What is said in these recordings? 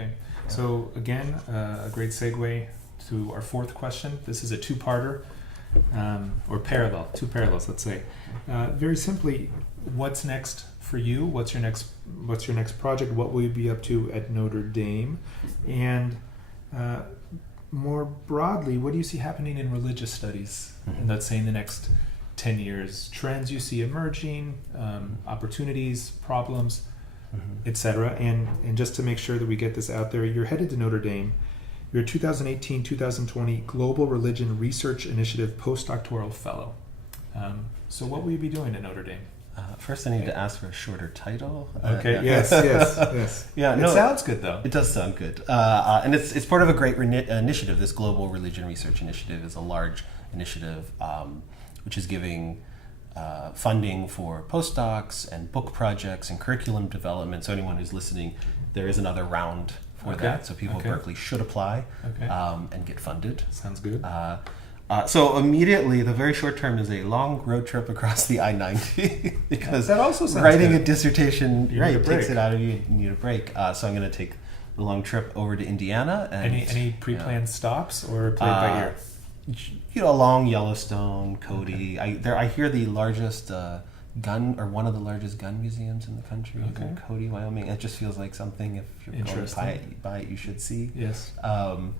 Okay. So again, a great segue to our fourth question. This is a two-parter, or two parallels, let's say. Very simply, what's next for you? What's your next project? What will you be up to at Notre Dame? And more broadly, what do you see happening in religious studies, in, let's say, in the next 10 years? Trends you see emerging, opportunities, problems, etc. And just to make sure that we get this out there, you're headed to Notre Dame. You're a 2018-2020 Global Religion Research Initiative postdoctoral fellow. So what will you be doing at Notre Dame? First, I need to ask for a shorter title. Okay. Yes. Yeah. No, it sounds good, though. It does sound good, and it's part of a great initiative. This Global Religion Research Initiative is a large initiative which is giving funding for postdocs and book projects and curriculum development. So anyone who's listening, there is another round for that. So people at Berkeley should apply and get funded. Sounds good. So immediately, the very short term is a long road trip across the I-90 because that also sounds writing good. a dissertation takes break. it out of you. You need a break. So I'm going to take a long trip over to Indiana. And, any pre-planned stops or played by ear? Along Yellowstone, Cody. I hear the largest gun, or one of the largest gun museums in the country is in Cody, Wyoming. It just feels like something, if you're going by it, you should see. Yes. So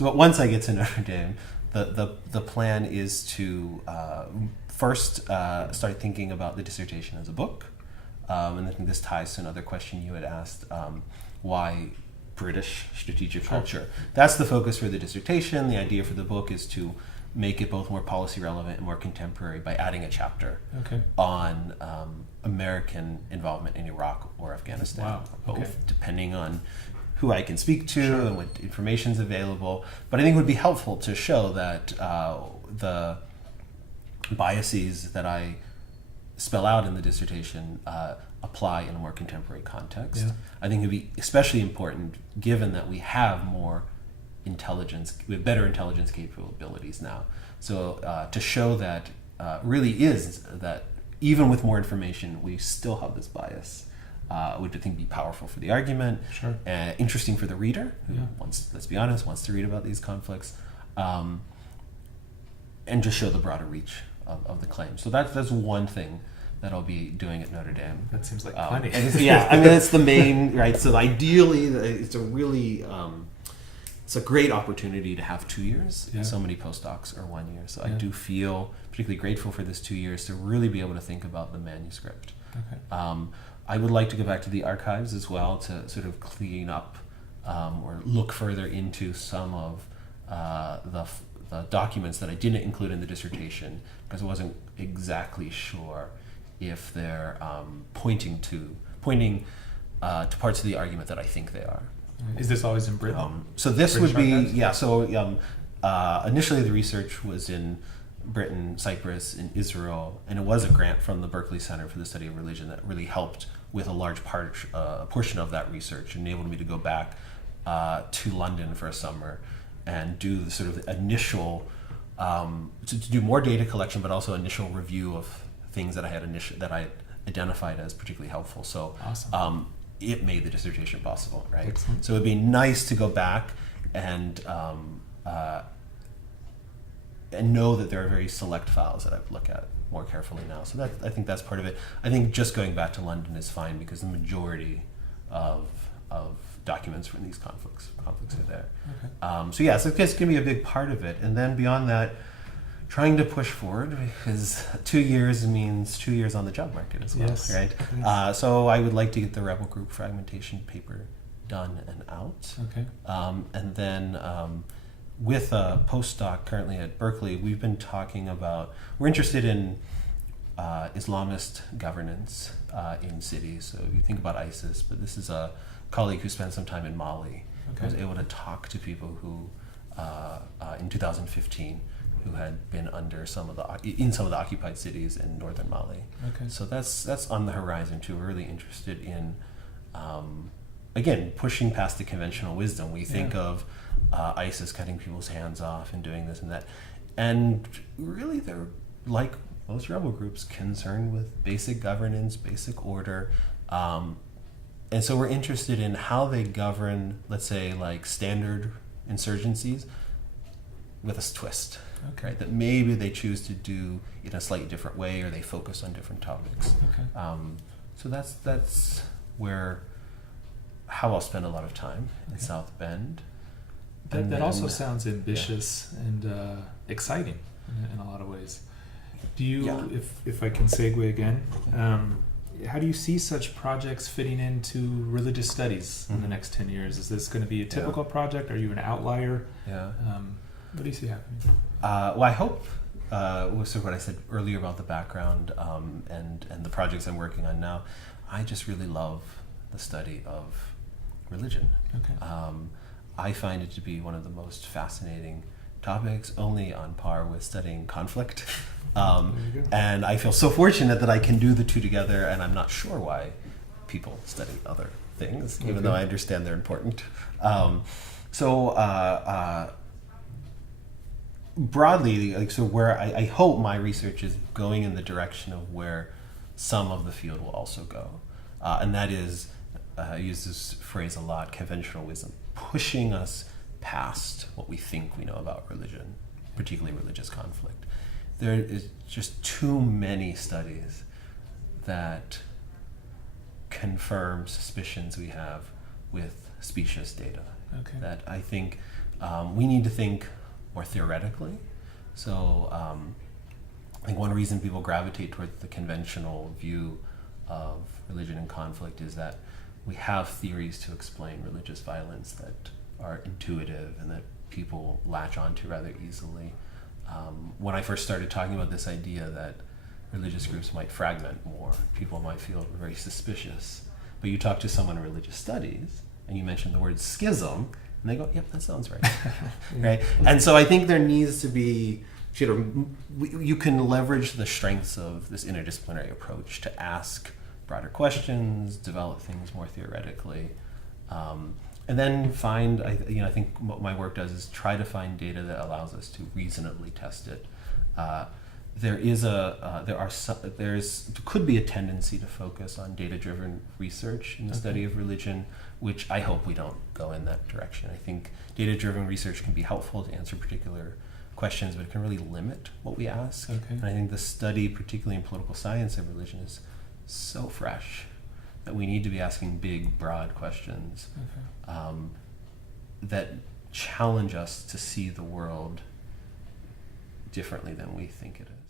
but once I get to Notre Dame, the plan is to first start thinking about the dissertation as a book, and I think this ties to another question you had asked: why British strategic culture? That's the focus for the dissertation. The idea for the book is to make it both more policy relevant and more contemporary by adding a chapter on American involvement in Iraq or Afghanistan, both depending on who I can speak to and what information is available. But I think it would be helpful to show that the biases that I spell out in the dissertation apply in a more contemporary context. I think it would be especially important given that we have more intelligence, we have better intelligence capabilities now. So to show that really is that even with more information, we still have this bias. Would I think be powerful for the argument, interesting for the reader who let's be honest, wants to read about these conflicts, and just show the broader reach of the claim. So that's one thing that I'll be doing at Notre Dame. That seems like plenty. It's the main, right? So ideally, it's a really it's a great opportunity to have 2 years. So many postdocs are 1 year. So I do feel particularly grateful for this 2 years to really be able to think about the manuscript. I would like to go back to the archives as well to sort of clean up or look further into some of the documents that I didn't include in the dissertation because I wasn't exactly sure if they're pointing to parts of the argument that I think they are. Is this always in Britain? So this British would be archives? So initially the research was in Britain, Cyprus, and Israel, and it was a grant from the Berkeley Center for the Study of Religion that really helped with a large portion of that research and enabled me to go back to London for a summer and do the sort of initial to do more data collection, but also initial review of things that I had identified as particularly helpful. So it made the dissertation possible, right? Excellent. So it'd be nice to go back and know that there are very select files that I would look at more carefully now. So I think that's part of it. I think just going back to London is fine because the majority of documents from these conflicts are there. So it's going to be a big part of it. And then beyond that, trying to push forward because 2 years means 2 years on the job market as well, right? So I would like to get the rebel group fragmentation paper done and out. And then with a postdoc currently at Berkeley, we've been talking about, we're interested in Islamist governance in cities. So if you think about ISIS, but this is a colleague who spent some time in Mali. I was able to talk to people who, in 2015, who had been under some of the occupied cities in northern Mali. So that's on the horizon too. We're really interested in, again, pushing past the conventional wisdom. We think of ISIS cutting people's hands off and doing this and that, and really they're like most rebel groups concerned with basic governance, basic order, and so we're interested in how they govern, let's say, like standard insurgencies with a twist. Okay. Right? That maybe they choose to do in a slightly different way, or they focus on different topics. Okay. So that's how I'll spend a lot of time in Okay. South Bend. That And also then- sounds ambitious and exciting in a lot of ways. Do you, Yeah. if I can segue again, how do you see such projects fitting into religious studies in the Mhm. next 10 years? Is this going to be a typical project? Are you an outlier? Yeah. What do you see happening? Well, I hope, was sort of what I said earlier about the background and the projects I'm working on now. I just really love the study of religion. Okay. I find it to be one of the most fascinating topics, only on par with studying conflict. There you go. And I feel so fortunate that I can do the two together, and I'm not sure why people study other things, even Okay. though I understand they're important. Broadly, like, so where I hope my research is going in the direction of where some of the field will also go, and that is, I use this phrase a lot, conventional wisdom, pushing us past what we think we know about religion, particularly religious conflict. There is just too many studies that confirm suspicions we have with specious data. Okay. That I think we need to think more theoretically. So I think one reason people gravitate toward the conventional view of religion and conflict is that we have theories to explain religious violence that are intuitive and that people latch onto rather easily. When I first started talking about this idea that religious groups might fragment more, people might feel very suspicious. But you talk to someone in religious studies, and you mention the word schism, and they go, yep, that sounds right. Right? And so I think there needs to be, you can leverage the strengths of this interdisciplinary approach to ask broader questions, develop things more theoretically, and then find, I think what my work does is try to find data that allows us to reasonably test it. There could be a tendency to focus on data-driven research in the study of religion, which I hope we don't go in that direction. I think data-driven research can be helpful to answer particular questions, but it can really limit what we ask. Okay. And I think the study, particularly in political science of religion, is so fresh that we need to be asking big, broad questions that challenge us to see the world differently than we think it is.